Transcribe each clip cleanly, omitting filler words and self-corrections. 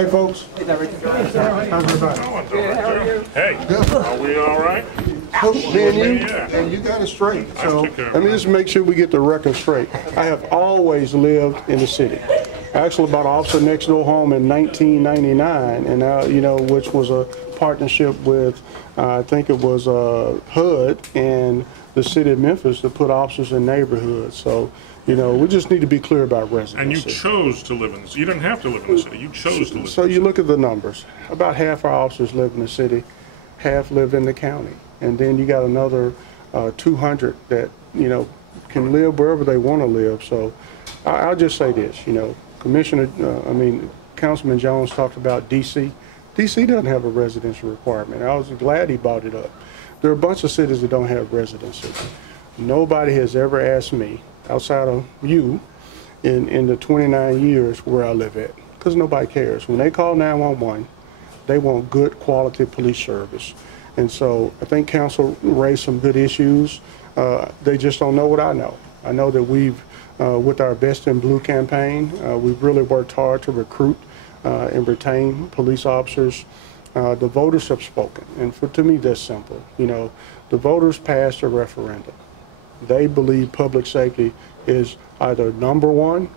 Hey, folks. Hey, Director. How's everybody? Good, how are you? Hey, are we all right? Me and you, Yeah. and you got it straight. So took care of let me just make sure we get the record straight. I have always lived in the city. I actually bought an officer next door home in 1999, and now, you know, which was a partnership with, I think it was HUD and the city of Memphis to put officers in neighborhoods. So, you know, we just need to be clear about residency. And you chose to live in the city. You didn't have to live in the city. You chose to live So in the you look at the numbers. About half our officers live in the city, half live in the county. And then you got another 200 that, you know, can live wherever they want to live. So I'll just say this, you know, Councilman Jones talked about DC. DC doesn't have a residential requirement. I was glad he brought it up. There are a bunch of cities that don't have residency. Nobody has ever asked me, outside of you, in the 29 years where I live at, because nobody cares. When they call 911, they want good quality police service. And so I think council raised some good issues. They just don't know what I know. I know that we've, with our Best in Blue campaign, we've really worked hard to recruit and retain police officers. The voters have spoken, and to me that's simple. You know, the voters passed a referendum. They believe public safety is either #1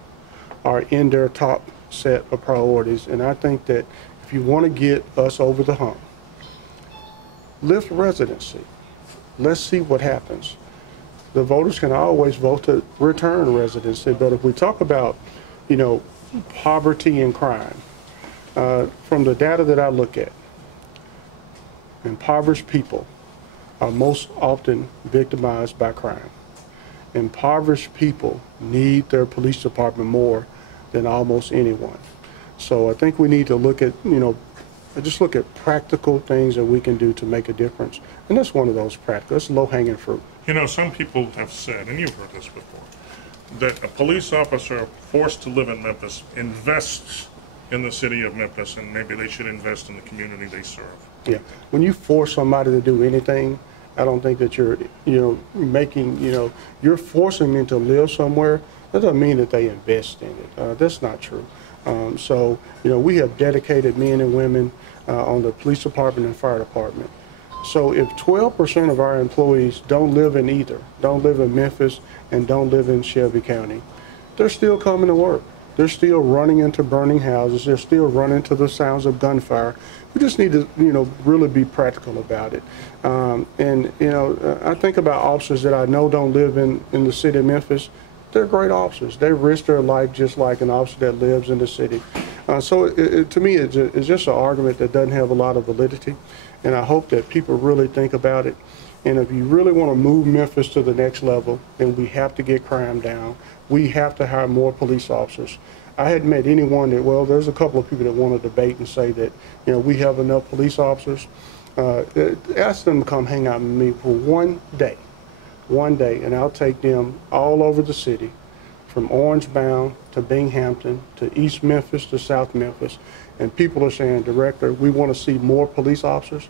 or in their top set of priorities. And I think that if you want to get us over the hump, lift residency. Let's see what happens. The voters can always vote to return residency, but if we talk about, you know, poverty and crime, from the data that I look at, impoverished people are most often victimized by crime. Impoverished people need their police department more than almost anyone. So I think we need to look at, you know, just look at practical things that we can do to make a difference. And that's one of those practical, it's low-hanging fruit. You know, some people have said, and you've heard this before, that a police officer forced to live in Memphis invests in the city of Memphis, and maybe they should invest in the community they serve. Yeah, when you force somebody to do anything, I don't think that you're, you know, making, you know, you're forcing them to live somewhere. That doesn't mean that they invest in it. That's not true. So, you know, we have dedicated men and women on the police department and fire department. So if 12% of our employees don't live in either, don't live in Memphis and don't live in Shelby County, they're still coming to work. They're still running into burning houses. They're still running to the sounds of gunfire. We just need to, you know, really be practical about it. And, you know, I think about officers that I know don't live in the city of Memphis. They're great officers. They risk their life just like an officer that lives in the city. So to me, it's just an argument that doesn't have a lot of validity. And I hope that people really think about it. And if you really want to move Memphis to the next level, then we have to get crime down. We have to hire more police officers. I hadn't met anyone that, well, there's a couple of people that want to debate and say that, you know, we have enough police officers. Ask them to come hang out with me for one day, and I'll take them all over the city, from Orange Bound to Binghamton to East Memphis to South Memphis. And people are saying, Director, we want to see more police officers.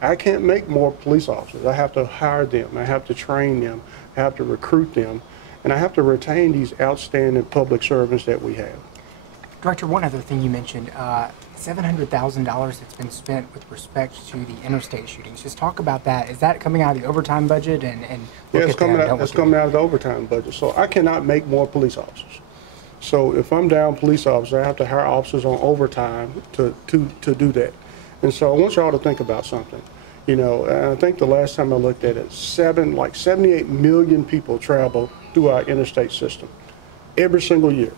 I can't make more police officers. I have to hire them. I have to train them. I have to recruit them. And I have to retain these outstanding public servants that we have. Director, one other thing you mentioned, $700,000 that's been spent with respect to the interstate shootings. Just talk about that. Is that coming out of the overtime budget? And yeah, it's coming out of the overtime budget. So I cannot make more police officers. So if I'm down police officers, I have to hire officers on overtime to do that. And so I want y'all to think about something. You know, and I think the last time I looked at it, 78 million people travel through our interstate system every single year.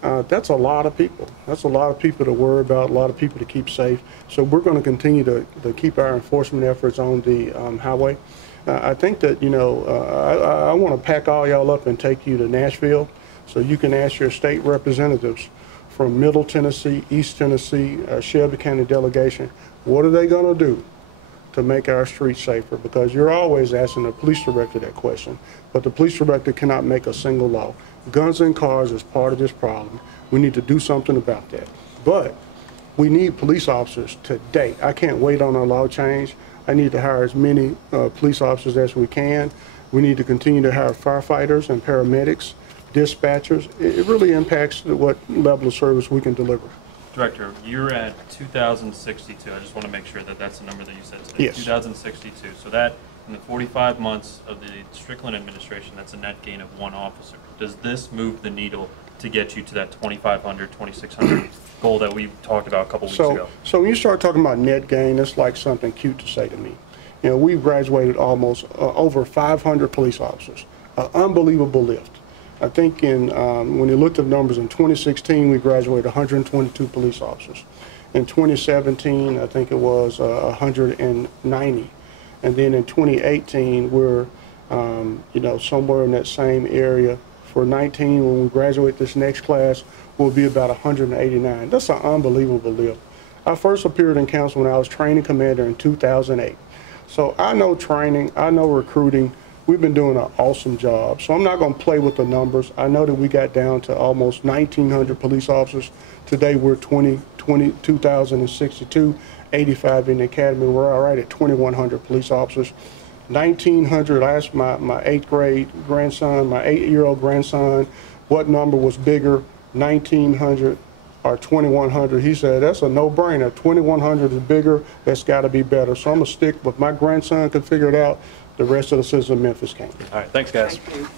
That's a lot of people. That's a lot of people to worry about, a lot of people to keep safe. So we're going to continue to keep our enforcement efforts on the highway. I think that, you know, I want to pack all y'all up and take you to Nashville so you can ask your state representatives from Middle Tennessee, East Tennessee, Shelby County delegation, what are they going to do to make our streets safer? Because you're always asking the police director that question, but the police director cannot make a single law. Guns in cars is part of this problem. We need to do something about that. But we need police officers today. I can't wait on a law change. I need to hire as many police officers as we can. We need to continue to hire firefighters and paramedics, dispatchers. It really impacts what level of service we can deliver. Director, you're at 2,062. I just want to make sure that that's the number that you said today. Yes. 2,062. So that, in the 45 months of the Strickland administration, that's a net gain of 1 officer. Does this move the needle to get you to that 2,500, 2,600 goal that we talked about a couple weeks ago? So when you start talking about net gain, it's like something cute to say to me. You know, we've graduated almost over 500 police officers. An unbelievable lift. I think when you looked at numbers in 2016, we graduated 122 police officers. In 2017, I think it was 190. And then in 2018, we're, you know, somewhere in that same area. For 19, when we graduate this next class, we'll be about 189. That's an unbelievable lift. I first appeared in council when I was training commander in 2008. So I know training, I know recruiting. We've been doing an awesome job. So I'm not going to play with the numbers. I know that we got down to almost 1,900 police officers. Today we're 2,062, 85 in the academy. We're all right at 2,100 police officers. 1,900, I asked my 8th grade grandson, my 8-year-old grandson, what number was bigger, 1,900 or 2,100. He said, that's a no-brainer. 2,100 is bigger, that's got to be better. So I'm going to stick with my grandson could figure it out. The rest of the citizens of Memphis can't. All right, thanks, guys. Thank you.